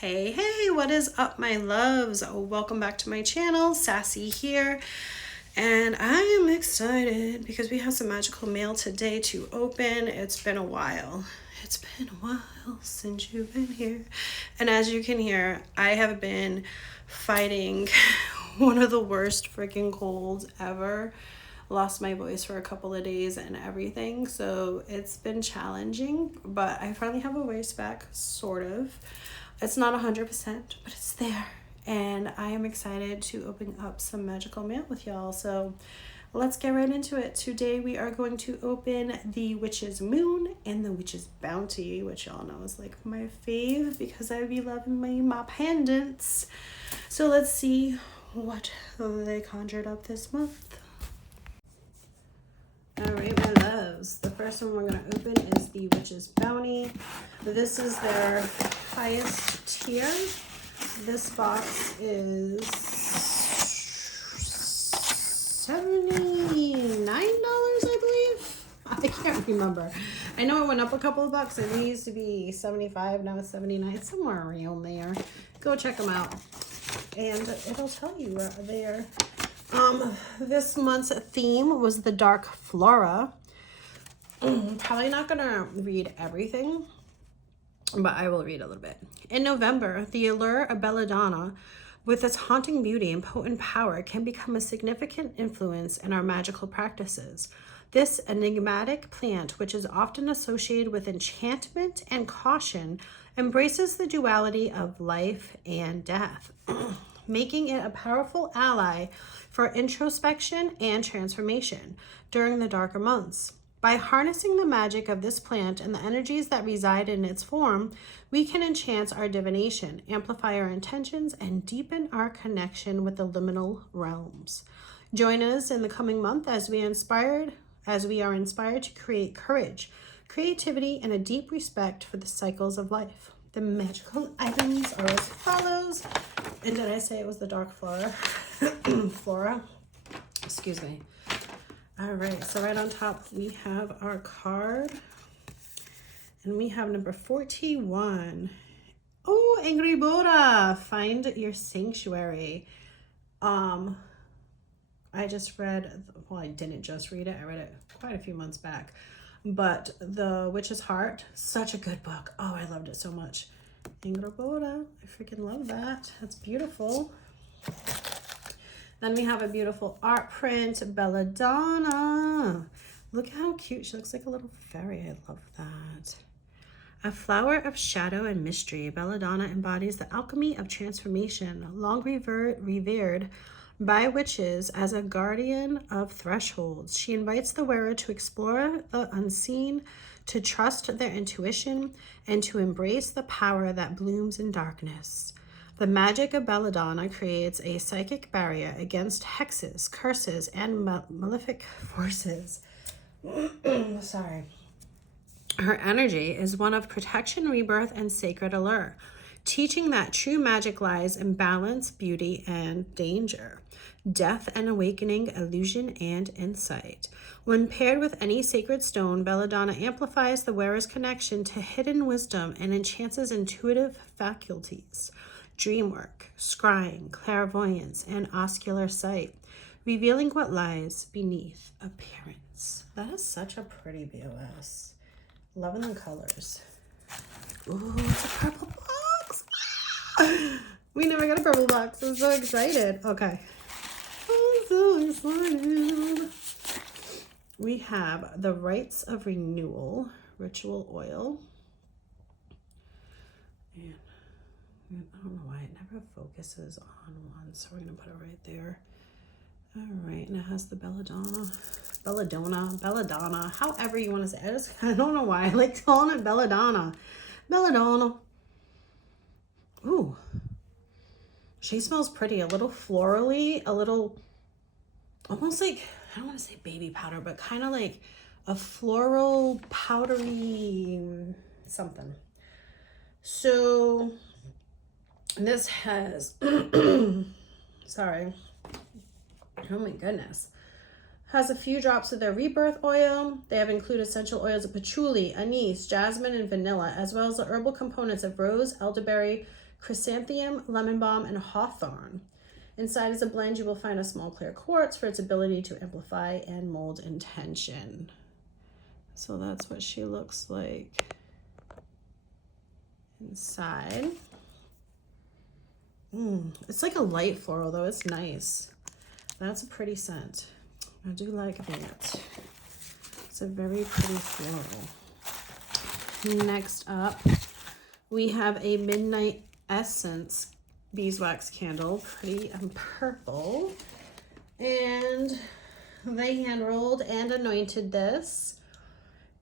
Hey, what is up, my loves? Welcome back to my channel. Sassy here. And I am excited because we have some magical mail today to open. It's been a while. It's been a while since you've been here. And as you can hear, I have been fighting one of the worst freaking colds ever. Lost my voice for a couple of days and everything. So it's been challenging, but I finally have a voice back, sort of. It's not 100%, but it's there. And I am excited to open up some magical mail with y'all. So let's get right into it. Today we are going to open the Witch's Moon and the Witch's Bounty, which y'all know is like my fave because I be loving my pendants. So let's see what they conjured up this month. All right, my loves. The first one we're going to open is the Witch's Bounty. This is their highest tier. This box is $79, I believe. I can't remember. I know it went up a couple of bucks. It used to be 75, now it's 79, somewhere around there. Go check them out. And it'll tell you right there. This month's theme was the dark flora. Probably not gonna read everything, but I will read a little bit. In November, the allure of Belladonna, with its haunting beauty and potent power, can become a significant influence in our magical practices. This enigmatic plant, which is often associated with enchantment and caution, embraces the duality of life and death, making it a powerful ally for introspection and transformation during the darker months. By harnessing the magic of this plant and the energies that reside in its form, we can enchant our divination, amplify our intentions, and deepen our connection with the liminal realms. Join us in the coming month as we are inspired to create courage, creativity, and a deep respect for the cycles of life. The magical items are as follows. And did I say it was the dark flora? Flora? Excuse me. All right, so right on top, we have our card. And we have number 41. Oh, Angry Buddha, find your sanctuary. I just read, well, I didn't just read it. I read it quite a few months back. But The Witch's Heart, such a good book. Oh, I loved it so much. Angry Buddha, I freaking love that. That's beautiful. Then we have a beautiful art print, Belladonna. Look how cute. She looks like a little fairy. I love that. A flower of shadow and mystery, Belladonna embodies the alchemy of transformation, long revered by witches as a guardian of thresholds. She invites the wearer to explore the unseen, to trust their intuition, and to embrace the power that blooms in darkness. The magic of Belladonna creates a psychic barrier against hexes, curses, and malefic forces. Sorry. Her energy is one of protection, rebirth, and sacred allure, teaching that true magic lies in balance, beauty, and danger, death and awakening, illusion, and insight. When paired with any sacred stone, Belladonna amplifies the wearer's connection to hidden wisdom and enchants intuitive faculties, dream work, scrying, clairvoyance, and oscular sight, revealing what lies beneath appearance. That is such a pretty BOS. Loving the colors. Ooh, it's a purple box. We never got a purple box. I'm so excited. Okay. I'm so excited. We have the Rites of Renewal Ritual Oil. And I don't know why it never focuses on one, so we're going to put it right there. All right, and it has the Belladonna, however you want to say it. I don't know why I like calling it Belladonna. Ooh, she smells pretty, a little florally, a little, almost like, I don't want to say baby powder, but kind of like a floral powdery something. So this has, sorry, oh my goodness, has a few drops of their rebirth oil. They have included essential oils of patchouli, anise, jasmine, and vanilla, as well as the herbal components of rose, elderberry, chrysanthemum, lemon balm, and hawthorn. Inside is a blend. You will find a small clear quartz for its ability to amplify and mold intention. So that's what she looks like inside. It's like a light floral though. It's nice. That's a pretty scent. I do like that. It's a very pretty floral. Next up, we have a Midnight Essence beeswax candle, pretty and purple. And they hand rolled and anointed this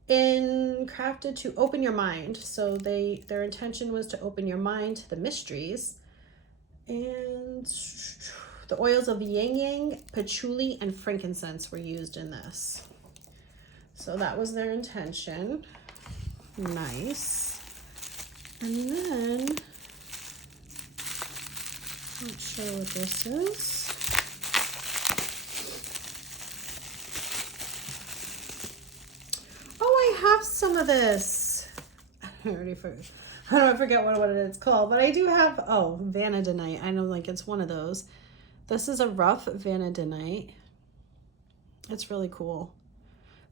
and crafted to open your mind. So their intention was to open your mind to the mysteries. And the oils of yin yang, patchouli, and frankincense were used in this. So that was their intention. Nice. And then, not sure what this is. Oh, I have some of this. I already forgot. I don't forget what it's called, but I do have, oh, vanadinite. I know, like, it's one of those. This is a rough vanadinite. It's really cool.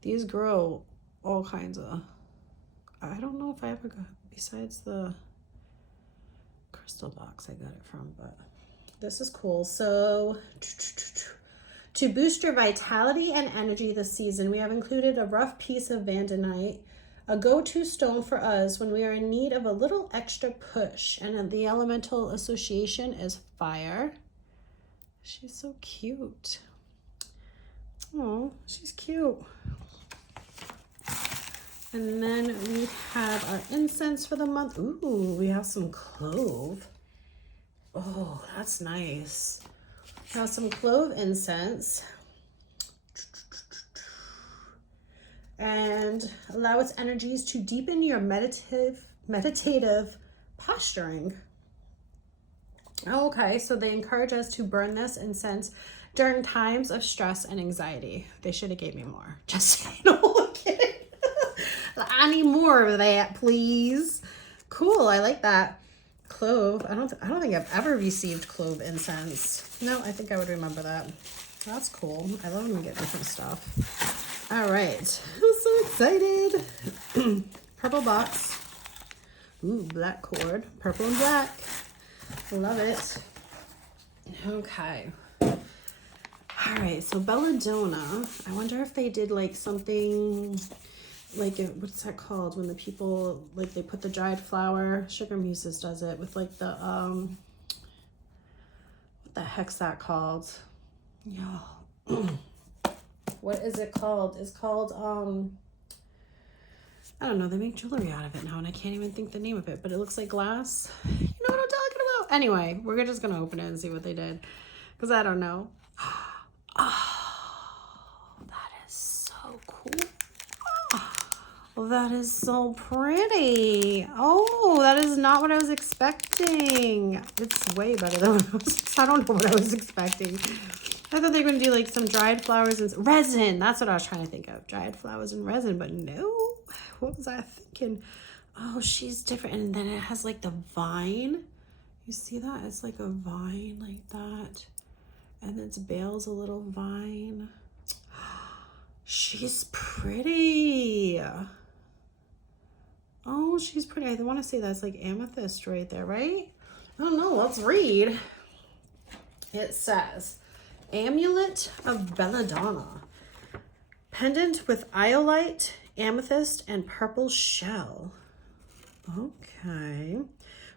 These grow all kinds of, I don't know if I ever got, besides the crystal box I got it from, but this is cool. So to boost your vitality and energy this season, we have included a rough piece of vanadinite, a go-to stone for us when we are in need of a little extra push. And the elemental association is fire. She's so cute. Oh, she's cute. And then we have our incense for the month. Ooh, we have some clove. Oh, that's nice. We have some clove incense. And allow its energies to deepen your meditative posturing. Okay, so they encourage us to burn this incense during times of stress and anxiety. They should have gave me more. Just saying. No, kidding. I need more of that, please. Cool, I like that. Clove. I don't think I've ever received clove incense. No, I think I would remember that. That's cool. I love when we get different stuff. All right, I'm so excited. Purple box. Ooh, black cord. Purple and black. Love it. Okay. All right, so Belladonna. I wonder if they did like something like, what's that called? When the people, like, they put the dried flower. Sugar Muses does it with like the, what the heck's that called? Yeah. What is it called? It's called, I don't know. They make jewelry out of it now, and I can't even think the name of it, but it looks like glass. You know what I'm talking about? Anyway, we're just going to open it and see what they did, because I don't know. Oh, that is so cool. Oh, that is so pretty. Oh, that is not what I was expecting. It's way better than what I was. I don't know what I was expecting. I thought they were going to do like some dried flowers and resin. That's what I was trying to think of. Dried flowers and resin, but no. What was I thinking? Oh, she's different. And then it has like the vine. You see that? It's like a vine like that. And it's Bale's a little vine. She's pretty. Oh, she's pretty. I want to say that's like amethyst right there, right? I don't know. Let's read. It says, Amulet of Belladonna. Pendant with iolite, amethyst, and purple shell. Okay.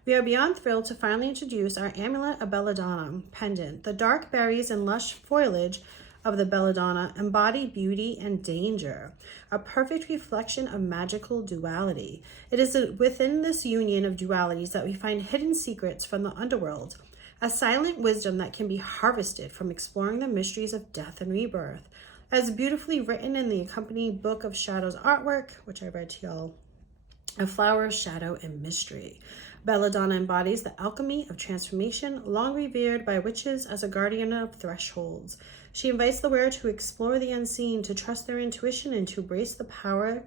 We are beyond thrilled to finally introduce our Amulet of Belladonna pendant. The dark berries and lush foliage of the Belladonna embody beauty and danger, a perfect reflection of magical duality. It is within this union of dualities that we find hidden secrets from the underworld, a silent wisdom that can be harvested from exploring the mysteries of death and rebirth. As beautifully written in the accompanying Book of Shadows artwork, which I read to y'all, a flower of shadow and mystery. Belladonna embodies the alchemy of transformation, long revered by witches as a guardian of thresholds. She invites the wearer to explore the unseen, to trust their intuition, and to embrace the power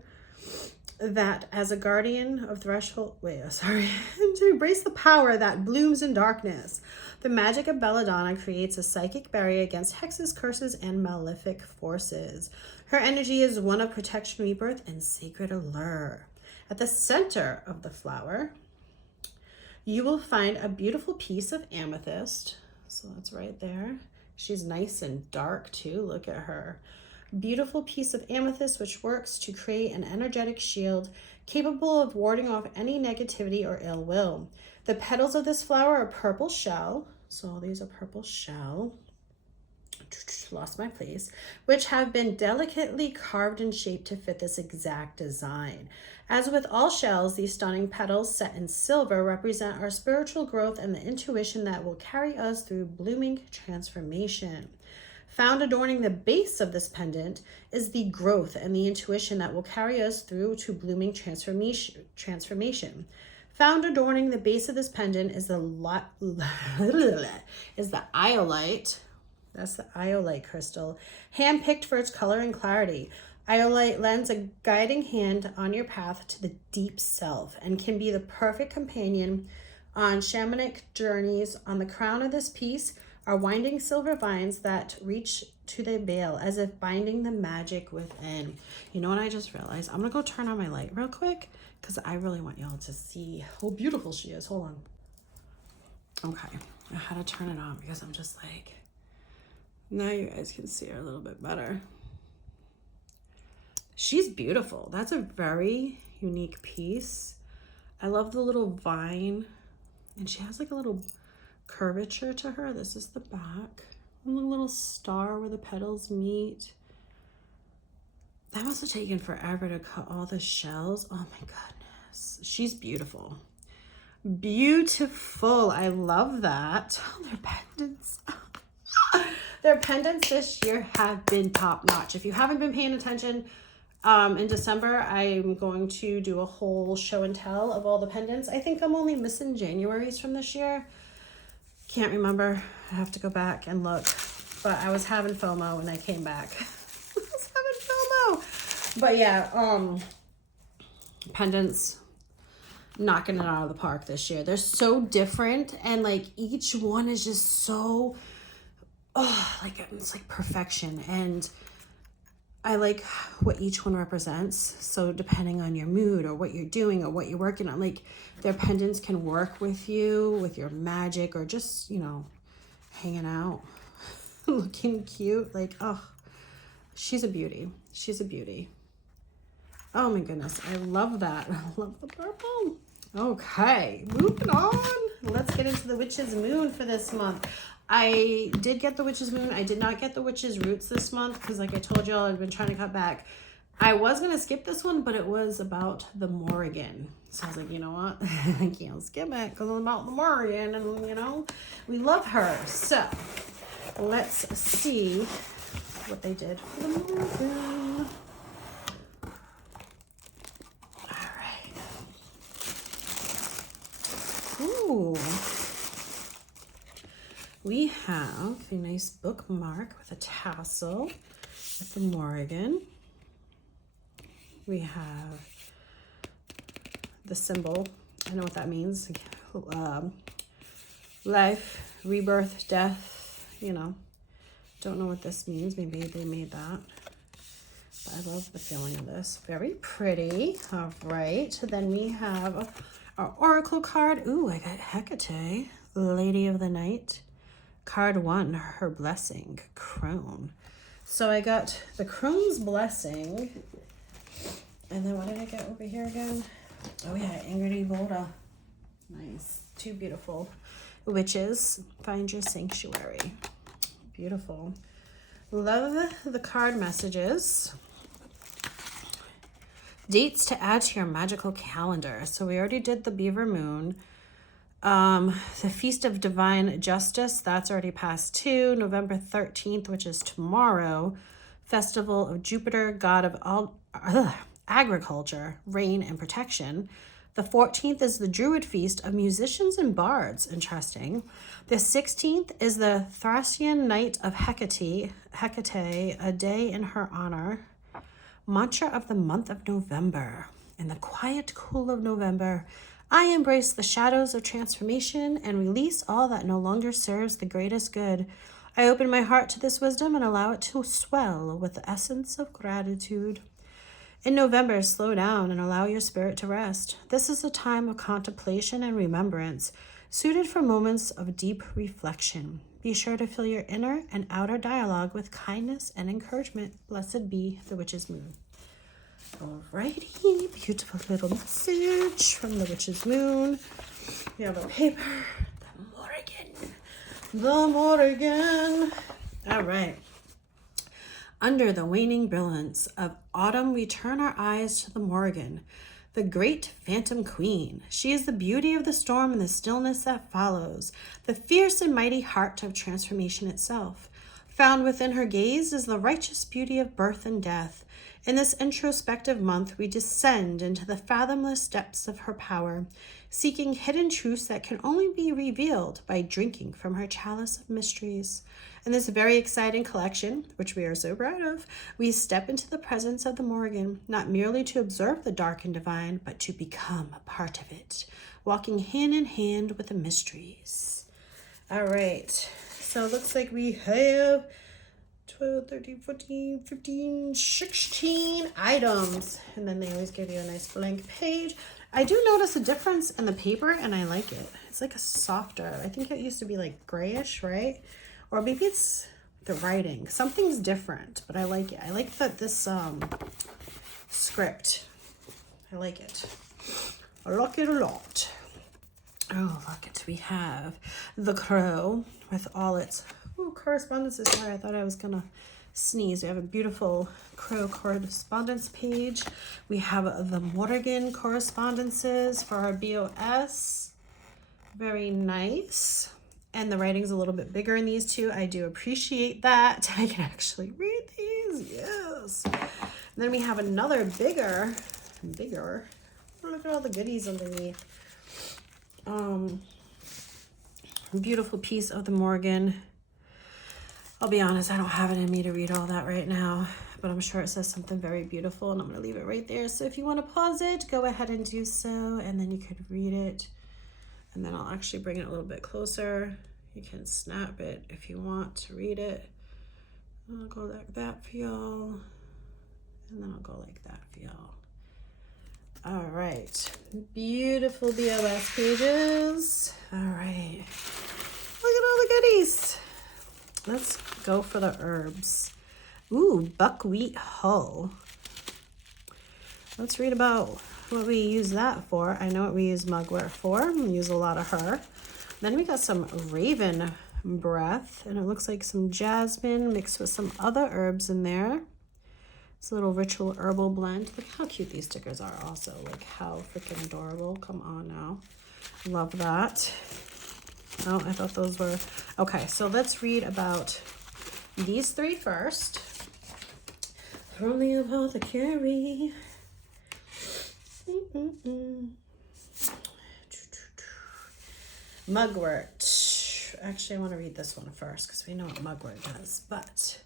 that as a guardian of threshold, to embrace the power that blooms in darkness. The magic of Belladonna creates a psychic barrier against hexes, curses, and malefic forces. Her energy is one of protection, rebirth, and sacred allure. At the center of the flower, you will find a beautiful piece of amethyst. So that's right there. She's nice and dark too. Look at her. Beautiful piece of amethyst which works to create an energetic shield capable of warding off any negativity or ill will. The petals of this flower are purple shell. So all these are purple shell. Lost my place. Which have been delicately carved and shaped to fit this exact design. As with all shells, these stunning petals set in silver represent our spiritual growth and the intuition that will carry us through blooming transformation. Found adorning the base of this pendant is the growth and the intuition that will carry us through to blooming transformation. Found adorning the base of this pendant is the iolite. That's the iolite crystal, handpicked for its color and clarity. Iolite lends a guiding hand on your path to the deep self and can be the perfect companion on shamanic journeys. On the crown of this piece are winding silver vines that reach to the veil as if binding the magic within. You know what I just realized? I'm gonna go turn on my light real quick because I really want y'all to see how beautiful she is. Hold on. Okay, I had to turn it on because I'm just like, now you guys can see her a little bit better. She's beautiful. That's a very unique piece. I love the little vine, and she has like a little curvature to her. This is the back. A little star where the petals meet. That must have taken forever to cut all the shells. Oh my goodness. She's beautiful. Beautiful. I love that. Oh, their pendants. Their pendants this year have been top notch. If you haven't been paying attention, in December, I'm going to do a whole show and tell of all the pendants. I think I'm only missing January's from this year. Can't remember. I have to go back and look. But I was having FOMO when I came back. I was having FOMO. But yeah, pendants, knocking it out of the park this year. They're so different, and like each one is just so, like it's like perfection. And I like what each one represents. So depending on your mood or what you're doing or what you're working on, like their pendants can work with you, with your magic, or just, you know, hanging out, looking cute. Like, oh, she's a beauty. She's a beauty. Oh my goodness. I love that. I love the purple. Okay, moving on. Let's get into the witch's moon for this month. I did get the witch's moon. I did not get the witch's roots this month because, like I told y'all, I've been trying to cut back. I was going to skip this one, but it was about the Morrígan. So I was like, you know what? I can't skip it because it's about the Morrígan, and, you know, we love her. So let's see what they did for the Morrígan. All right. Ooh. We have a nice bookmark with a tassel with the Morrígan. We have the symbol. I know what that means. Life, rebirth, death, you know. Don't know what this means. Maybe they made that. But I love the feeling of this. Very pretty. All right. Then we have our oracle card. Ooh, I got Hecate, Lady of the Night. Card 1, her blessing, crone. So I got the crone's blessing. And then what did I get over here again? Oh yeah, Ingrid Volta. Nice. 2 beautiful witches. Find your sanctuary. Beautiful. Love the card messages. Dates to add to your magical calendar. So we already did the Beaver Moon. The Feast of Divine Justice, that's already passed too. November 13th, which is tomorrow. Festival of Jupiter, god of agriculture, rain, and protection. The 14th is the Druid Feast of musicians and bards. Interesting. The 16th is the Thracian Night of Hecate, a day in her honor. Mantra of the month of November. In the quiet cool of November, I embrace the shadows of transformation and release all that no longer serves the greatest good. I open my heart to this wisdom and allow it to swell with the essence of gratitude. In November, slow down and allow your spirit to rest. This is a time of contemplation and remembrance, suited for moments of deep reflection. Be sure to fill your inner and outer dialogue with kindness and encouragement. Blessed be the witch's moon. Alrighty, beautiful little message from the witch's moon. We have a paper, the Morrígan. All right. Under the waning brilliance of autumn, we turn our eyes to the Morrígan, the great phantom queen. She is the beauty of the storm and the stillness that follows, the fierce and mighty heart of transformation itself. Found within her gaze is the righteous beauty of birth and death. In this introspective month, we descend into the fathomless depths of her power, seeking hidden truths that can only be revealed by drinking from her chalice of mysteries. In this very exciting collection, which we are so proud of, we step into the presence of the Morrígan, not merely to observe the dark and divine, but to become a part of it, walking hand in hand with the mysteries. All right, so it looks like we have 12, 13, 14, 15, 16 items. And then they always give you a nice blank page. I do notice a difference in the paper, and I like it. It's like a softer, I think it used to be like grayish, right? Or maybe it's the writing. Something's different, but I like it. I like that this script. I like it. I like it a lot. Oh, look it. We have the crow with all its correspondences. Sorry, I thought I was going to sneeze. We have a beautiful crow correspondence page. We have the Morrígan correspondences for our BOS. Very nice. And the writing's a little bit bigger in these two. I do appreciate that. I can actually read these. Yes. And then we have another bigger. Look at all the goodies underneath. Beautiful piece of the Morrígan. I'll be honest, I don't have it in me to read all that right now, but I'm sure it says something very beautiful, and I'm going to leave it right there. So if you want to pause it, go ahead and do so, and then you could read it. And then I'll actually bring it a little bit closer. You can snap it if you want to read it. I'll go like that for y'all. And then I'll go like that for y'all. All right. Beautiful BOS pages. All right. Look at all the goodies. Let's go for the herbs. Ooh, buckwheat hull. Let's read about what we use that for. I know what we use mugwort for. We use a lot of her. Then we got some raven breath, and it looks like some jasmine mixed with some other herbs in there. It's a little ritual herbal blend. Look how cute these stickers are also. Like how freaking adorable. Come on now. Love that. Oh, I thought those were... Okay, so let's read about these three first. From the apothecary. Mugwort. Actually, I want to read this one first because we know what mugwort does. But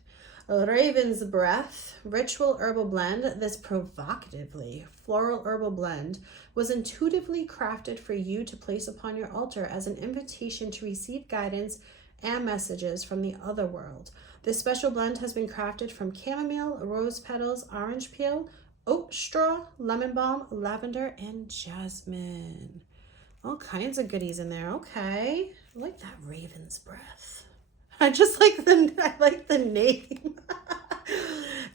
Raven's Breath, ritual herbal blend. This provocatively floral herbal blend was intuitively crafted for you to place upon your altar as an invitation to receive guidance and messages from the other world. This special blend has been crafted from chamomile, rose petals, orange peel, oat straw, lemon balm, lavender, and jasmine. All kinds of goodies in there. Okay. I like that Raven's Breath. I just like the name.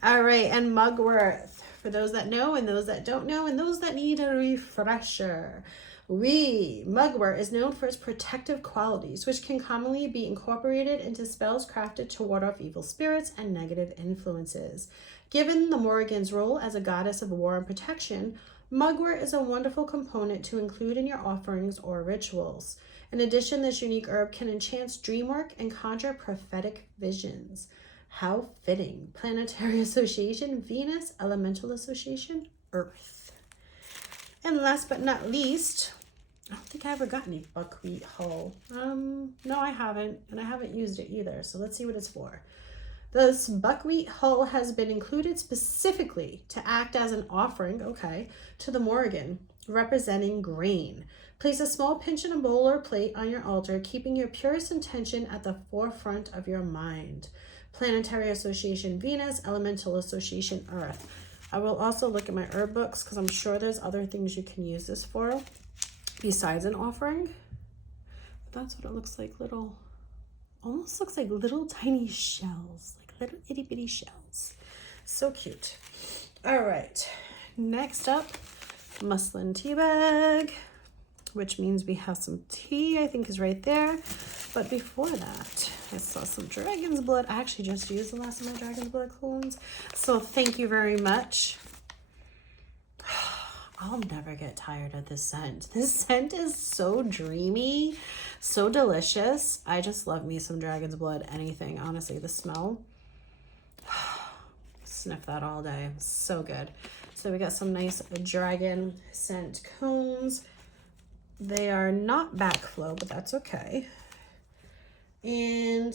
All right, and mugwort. For those that know and those that don't know and those that need a refresher. Mugwort is known for its protective qualities, which can commonly be incorporated into spells crafted to ward off evil spirits and negative influences. Given the Morrigan's role as a goddess of war and protection, mugwort is a wonderful component to include in your offerings or rituals. In addition, this unique herb can enchant dream work and conjure prophetic visions. How fitting. Planetary association, Venus. Elemental association, Earth. And last but not least, I don't think I ever got any buckwheat hull. No, I haven't, and I haven't used it either. So let's see what it's for. This buckwheat hull has been included specifically to act as an offering, okay, to the Morrigan, representing grain. Place a small pinch in a bowl or plate on your altar, keeping your purest intention at the forefront of your mind. Planetary Association Venus, Elemental Association Earth. I will also look at my herb books because I'm sure there's other things you can use this for besides an offering. But that's what it looks like, little, almost looks like little tiny shells, like little itty bitty shells. So cute. All right, next up, muslin tea bag, which means we have some tea, I think is right there. But before that, I saw some dragon's blood. I actually just used the last of my dragon's blood clones. So thank you very much. I'll never get tired of this scent. This scent is so dreamy, so delicious. I just love me some dragon's blood, anything, honestly. The smell, sniff that all day. So good. So we got some nice dragon scent cones. They are not backflow, but that's okay. And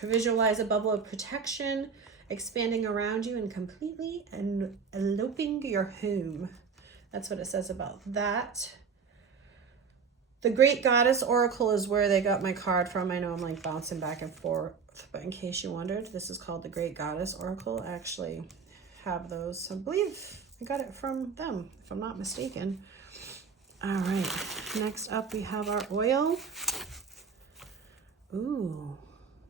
visualize a bubble of protection expanding around you and completely enveloping your home. That's what it says about that. The Great Goddess Oracle is where they got my card from. I know I'm like bouncing back and forth, but in case you wondered, this is called the Great Goddess Oracle. I actually have those. I believe I got it from them, if I'm not mistaken. All right, next up we have our oil. Ooh,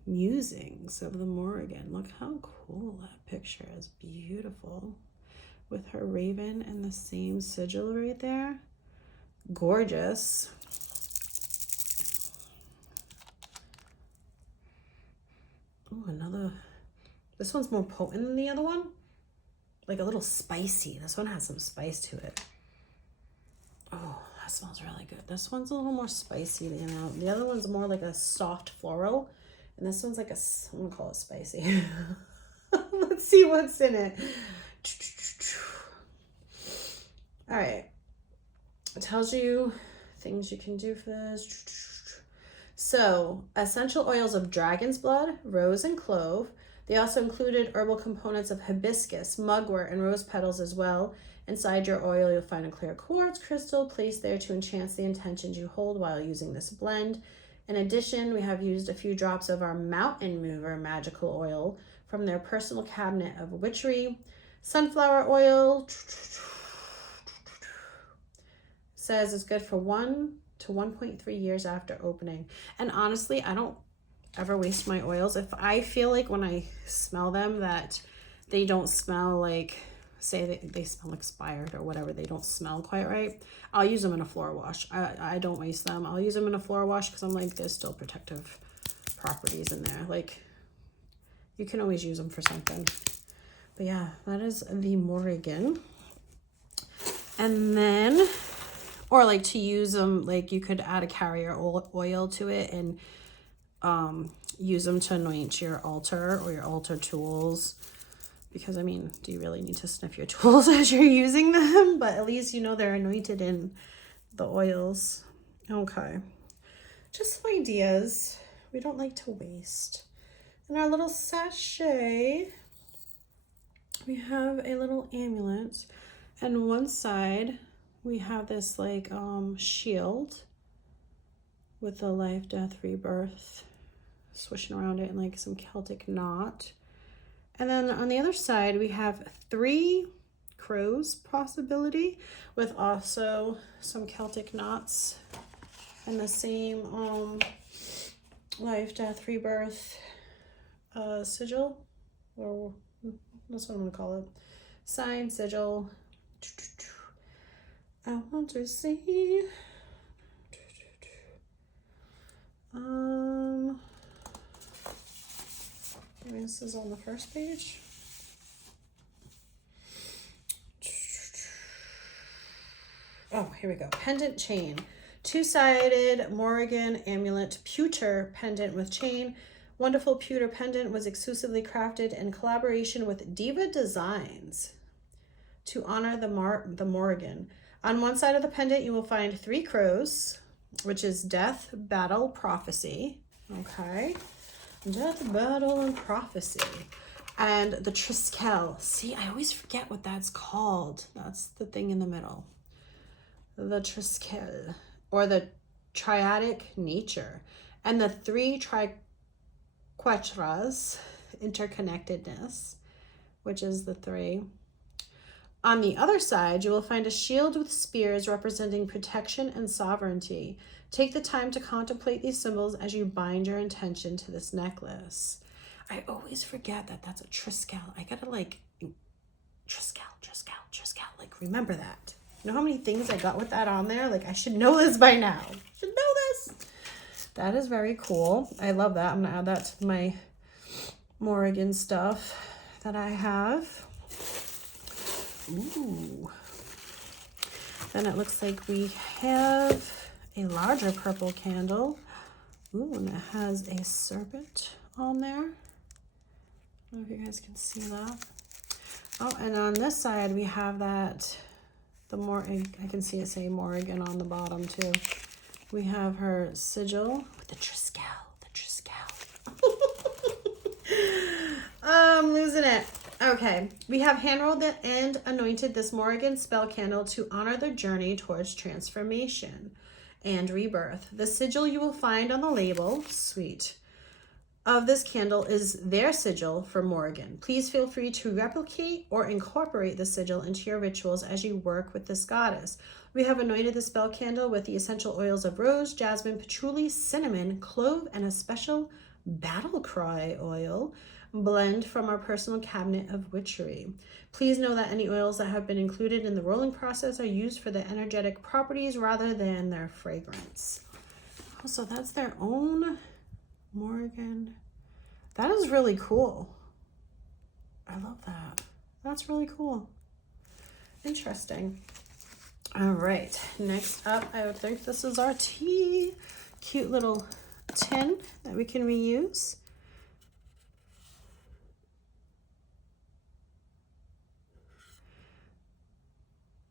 Musings of the Morrigan. Look how cool that picture is. Beautiful. With her raven and the same sigil right there. Gorgeous. Ooh, another. This one's more potent than the other one. Like a little spicy. This one has some spice to it. Oh, that smells really good. This one's a little more spicy, you know. The other one's more like a soft floral. And this one's like a, I'm gonna call it spicy. Let's see what's in it. All right. It tells you things you can do for this. So, essential oils of dragon's blood, rose, and clove. They also included herbal components of hibiscus, mugwort, and rose petals as well. Inside your oil, you'll find a clear quartz crystal placed there to enhance the intentions you hold while using this blend. In addition, we have used a few drops of our Mountain Mover magical oil from their personal cabinet of witchery. Sunflower oil says it's good for 1 to 1.3 years after opening. And honestly, I don't ever waste my oils. If I feel like when I smell them that they don't smell like, say they smell expired or whatever, they don't smell quite right, I'll use them in a floor wash. I don't waste them. I'll use them in a floor wash because I'm like, there's still protective properties in there. Like, you can always use them for something. But yeah, that is the Morrigan. And then, or like to use them, like you could add a carrier oil to it and use them to anoint your altar or your altar tools. Because, I mean, do you really need to sniff your tools as you're using them? But at least you know they're anointed in the oils. Okay. Just some ideas we don't like to waste. In our little sachet, we have a little amulet. And one side, we have this, like, shield with the life, death, rebirth swishing around it in, like, some Celtic knot. And then on the other side, we have 3 crows possibility with also some Celtic knots and the same life, death, rebirth sigil, or that's what I'm gonna call it. Sign, sigil. I want to see. This is on the first page. Oh, here we go. Pendant chain. 2-sided Morrigan amulet pewter pendant with chain. Wonderful pewter pendant was exclusively crafted in collaboration with Diva Designs to honor the Morrigan. On one side of the pendant, you will find 3 crows, which is death, battle, prophecy. Okay. Death, battle, and prophecy. And the Triskel. See, I always forget what that's called. That's the thing in the middle. The Triskel, or the triadic nature. And the three triquetras, interconnectedness, which is the three. On the other side, you will find a shield with spears representing protection and sovereignty. Take the time to contemplate these symbols as you bind your intention to this necklace. I always forget that that's a Triskel. I gotta like, Triskel, like remember that. You know how many things I got with that on there? Like I should know this by now. Should know this. That is very cool. I love that. I'm gonna add that to my Morrígan stuff that I have. Ooh. Then it looks like we have a larger purple candle. Ooh, and it has a serpent on there. I don't know if you guys can see that. Oh, and on this side we have that, I can see it say Morrígan on the bottom too. We have her sigil with the Triskel. I'm losing it. Okay, we have hand-rolled and anointed this Morrígan spell candle to honor the journey towards transformation and rebirth. The sigil you will find on the label, sweet, of this candle is their sigil for Morrígan. Please feel free to replicate or incorporate the sigil into your rituals as you work with this goddess. We have anointed the spell candle with the essential oils of rose, jasmine, patchouli, cinnamon, clove, and a special battle cry oil blend from our personal cabinet of witchery. Please know that any oils that have been included in the rolling process are used for the energetic properties rather than their fragrance. Oh, so that's their own Morrígan. That is really cool. I love that. That's really cool. Interesting. All right, next up, I would think this is our tea. Cute little tin that we can reuse.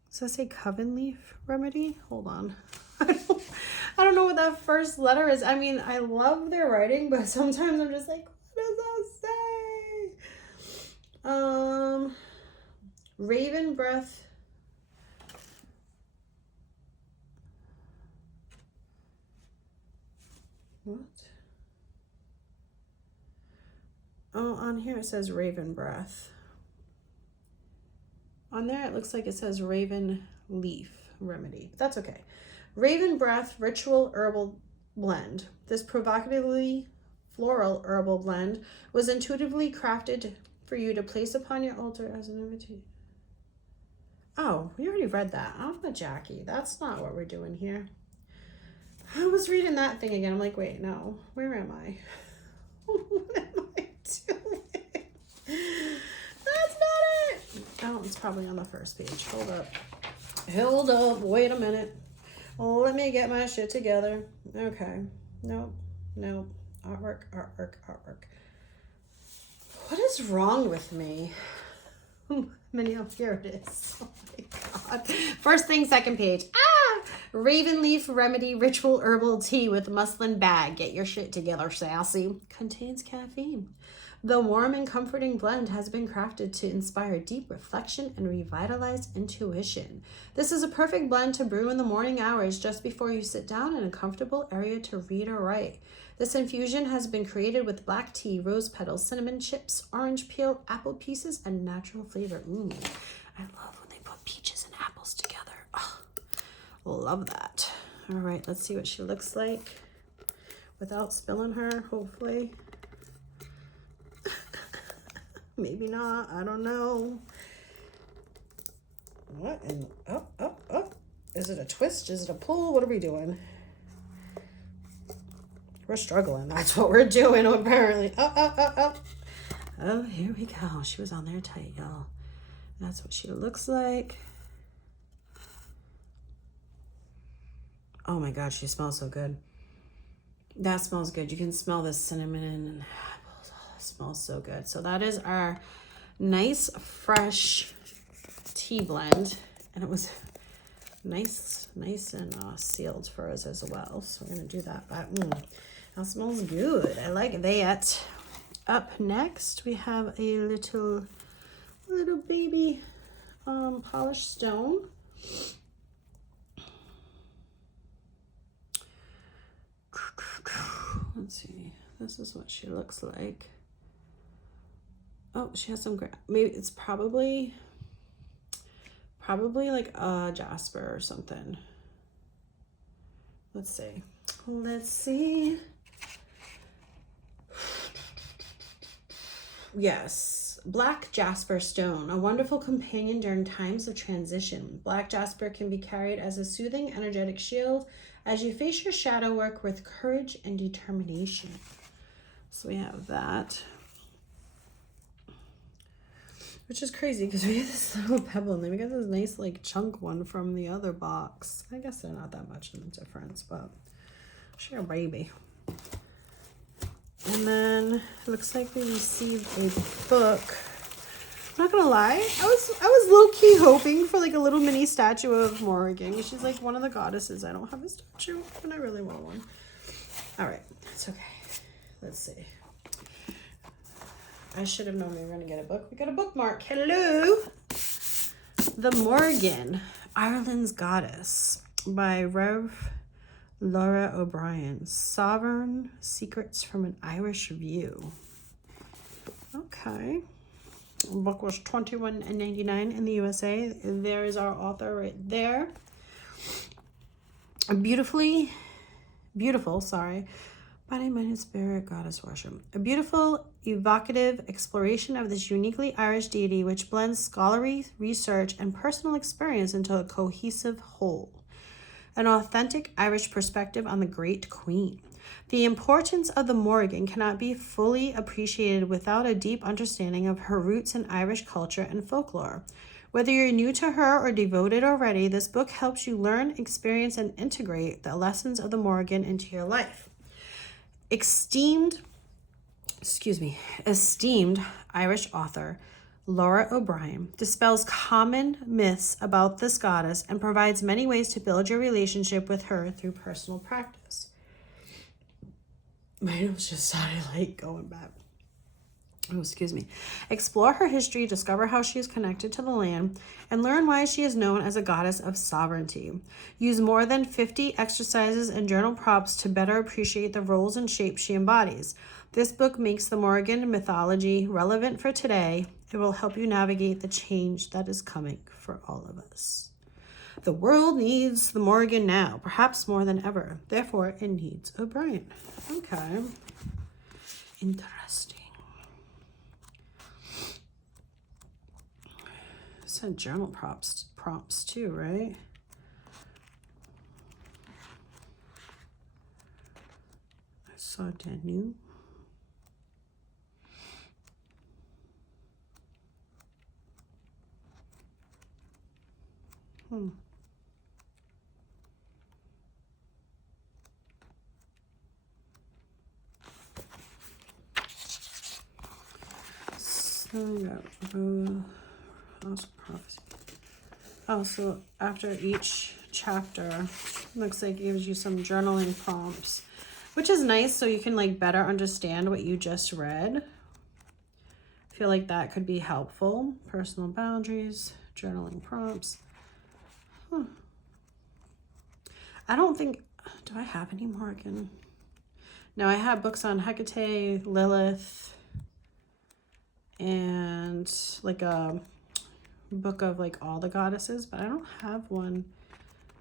Does that say coven leaf remedy? Hold on. I don't know what that first letter is. I mean, I love their writing, but sometimes I'm just like, what does that say? Raven breath. What? Oh, on here it says raven breath. On there it looks like it says raven leaf remedy. That's okay. Raven breath ritual herbal blend. This provocatively floral herbal blend was intuitively crafted for you to place upon your altar as an invitation. Oh, we already read that. I'm the Jackie. That's not what we're doing here. I was reading that thing again. I'm like, wait, no. Where am I? What am I doing? That's not it. Oh, it's probably on the first page. Hold up. Hold up. Wait a minute. Let me get my shit together. Okay. Nope. Artwork. What is wrong with me? Here it is. Oh my God. First thing, second page. Raven leaf remedy ritual herbal tea with muslin bag. Get your shit together, Sassy. Contains caffeine. The warm and comforting blend has been crafted to inspire deep reflection and revitalize intuition. This is a perfect blend to brew in the morning hours just before you sit down in a comfortable area to read or write. This infusion has been created with black tea, rose petals, cinnamon chips, orange peel, apple pieces, and natural flavor. Ooh, I love when they put peaches and apples together. Oh, love that. All right, let's see what she looks like without spilling her, hopefully. Maybe not. I don't know. What? And oh. Is it a twist? Is it a pull? What are we doing? We're struggling. That's what we're doing, apparently. Oh, here we go. She was on there tight, y'all. That's what she looks like. Oh my God, she smells so good. That smells good. You can smell the cinnamon and apples. Oh, it smells so good. So that is our nice, fresh tea blend. And it was nice and sealed for us as well. So we're going to do that. But That smells good. I like that. Up next, we have a little baby polished stone. Let's see. This is what she looks like. Oh, she has some maybe it's probably like a jasper or something. Let's see. Let's see. Yes, black jasper stone, a wonderful companion during times of transition. Black jasper can be carried as a soothing, energetic shield as you face your shadow work with courage and determination. So we have that. Which is crazy because we have this little pebble and then we got this nice like chunk one from the other box. I guess they're not that much in the difference, but sure, baby. And then it looks like we received a book. I'm not gonna lie, I was low-key hoping for like a little mini statue of Morrígan. She's like one of the goddesses. I don't have a statue, and I really want one. All right, it's okay. Let's see. I should have known we were going to get a book. We got a bookmark. Hello. The Morrigan, Ireland's Goddess by Rev. Laura O'Brien. Sovereign Secrets from an Irish View. Okay. The book was $21.99 in the USA. There is our author right there. A beautiful, body, mind, and spirit, goddess worship. A beautiful, evocative exploration of this uniquely Irish deity, which blends scholarly research and personal experience into a cohesive whole. An authentic Irish perspective on the great queen. The importance of the Morrigan cannot be fully appreciated without a deep understanding of her roots in Irish culture and folklore. Whether you're new to her or devoted already, this book helps you learn, experience, and integrate the lessons of the Morrigan into your life. Esteemed Irish author Laura O'Brien dispels common myths about this goddess and provides many ways to build your relationship with her through personal practice. My nose just started like going back. Oh, excuse me. Explore her history, discover how she is connected to the land, and learn why she is known as a goddess of sovereignty. Use more than 50 exercises and journal prompts to better appreciate the roles and shapes she embodies. This book makes the Morrigan mythology relevant for today. It will help you navigate the change that is coming for all of us. The world needs the Morrigan now, perhaps more than ever. Therefore, it needs O'Brien. Okay. Interesting. Said journal prompts too, right? I saw Danu. So yeah, prophecy. Oh, so after each chapter, looks like it gives you some journaling prompts, which is nice so you can like better understand what you just read. I feel like that could be helpful. Personal boundaries, journaling prompts. I don't think, do I have any Morrigan? No, I have books on Hecate, Lilith, and like a book of like all the goddesses, but I don't have one.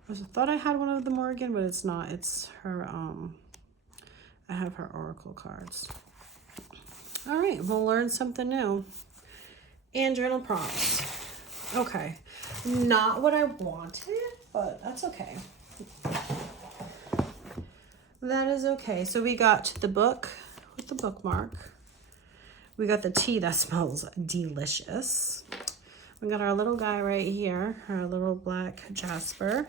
I thought I had one of the Morrigan, but it's not. It's her, I have her oracle cards. All right, we'll learn something new. And journal prompts. Okay, not what I wanted, but that's okay. That is okay. So we got the book with the bookmark. We got the tea that smells delicious. We got our little guy right here, our little black jasper.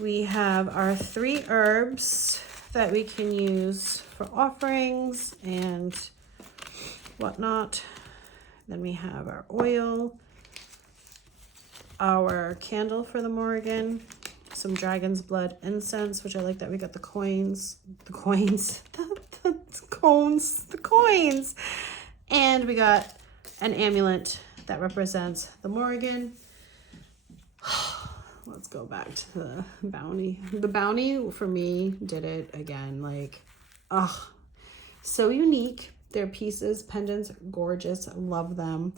We have our 3 herbs that we can use for offerings and whatnot. Then we have our oil, our candle for the Morrigan. some dragon's blood incense, which I like that we got the coins, the coins. And we got an amulet that represents the Morrigan. Let's go back to the bounty. The bounty for me did it again. Like, oh, so unique. Their pieces, pendants, gorgeous. Love them.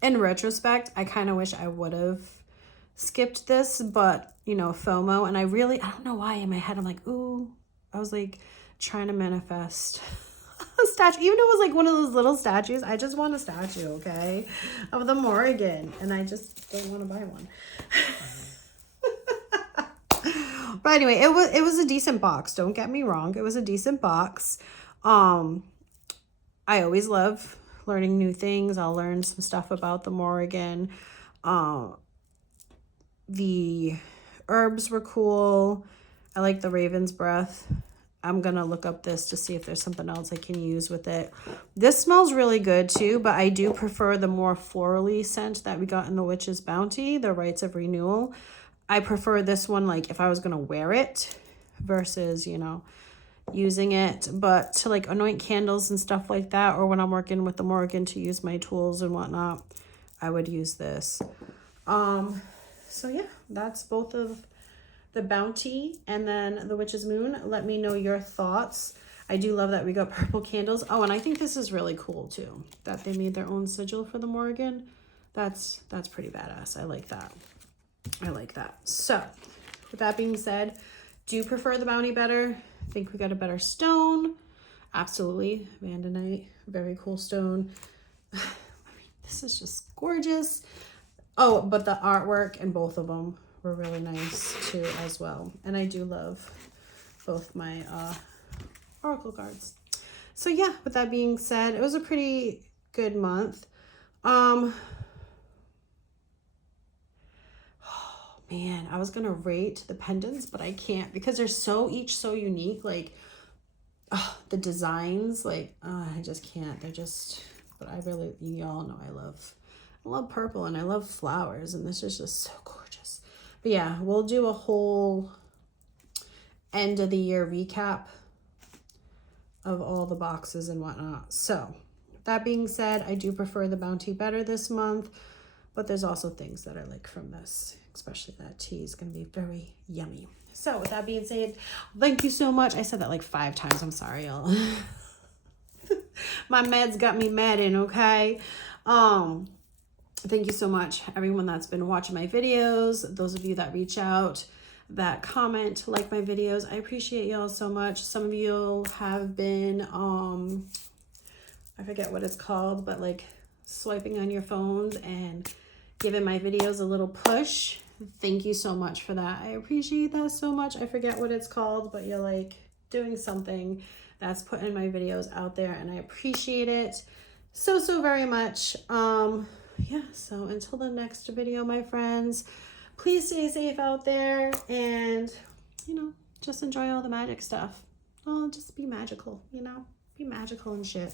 In retrospect, I kind of wish I would have skipped this, but you know, FOMO. And I don't know why in my head, I'm like, ooh, I was like trying to manifest a statue, even though it was like one of those little statues. I just want a statue, okay, of the Morrigan, and I just don't want to buy one. But anyway, it was a decent box. Don't get me wrong, it was a decent box. I always love learning new things. I'll learn some stuff about the Morrigan. The herbs were cool. I like the Raven's Breath. I'm gonna look up this to see if there's something else I can use with it. This smells really good too, but I do prefer the more florally scent that we got in the Witch's Bounty, the Rites of Renewal. I prefer this one, like if I was gonna wear it versus, you know, using it. But to like anoint candles and stuff like that, or when I'm working with the Morrigan to use my tools and whatnot, I would use this. So yeah, that's both of the Bounty and then the Witch's Moon. Let me know your thoughts. I do love that we got purple candles. Oh, and I think this is really cool too, that they made their own sigil for the Morrigan. That's pretty badass. I like that. I like that. So with that being said, do you prefer the Bounty better? Think we got a better stone? Absolutely. Vandanite, very cool stone. This is just gorgeous. Oh, but the artwork in both of them were really nice too as well. And I do love both my oracle cards. So yeah, with that being said, it was a pretty good month. Oh man, I was gonna rate the pendants, but I can't because they're each so unique. Like the designs, like I just can't. They're just, but I really, y'all know I love purple and I love flowers, and this is just so gorgeous. But yeah, we'll do a whole end of the year recap of all the boxes and whatnot. So that being said, I do prefer the Bounty better this month, but there's also things that I like from this, especially that tea is going to be very yummy. So with that being said, thank you so much. I said that like 5 times. I'm sorry, y'all. My meds got me medding, okay? Thank you so much, everyone that's been watching my videos, those of you that reach out, that comment, like my videos. I appreciate y'all so much. Some of you have been, I forget what it's called, but like swiping on your phones and giving my videos a little push. Thank you so much for that. I appreciate that so much. I forget what it's called, but you're like doing something that's putting my videos out there, and I appreciate it so very much. Yeah, so until the next video, my friends, please stay safe out there, and you know, just enjoy all the magic stuff. Oh, just be magical, you know, be magical and shit.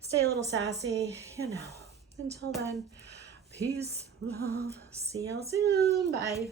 Stay a little sassy, you know. Until then, peace, love, see y'all soon. Bye.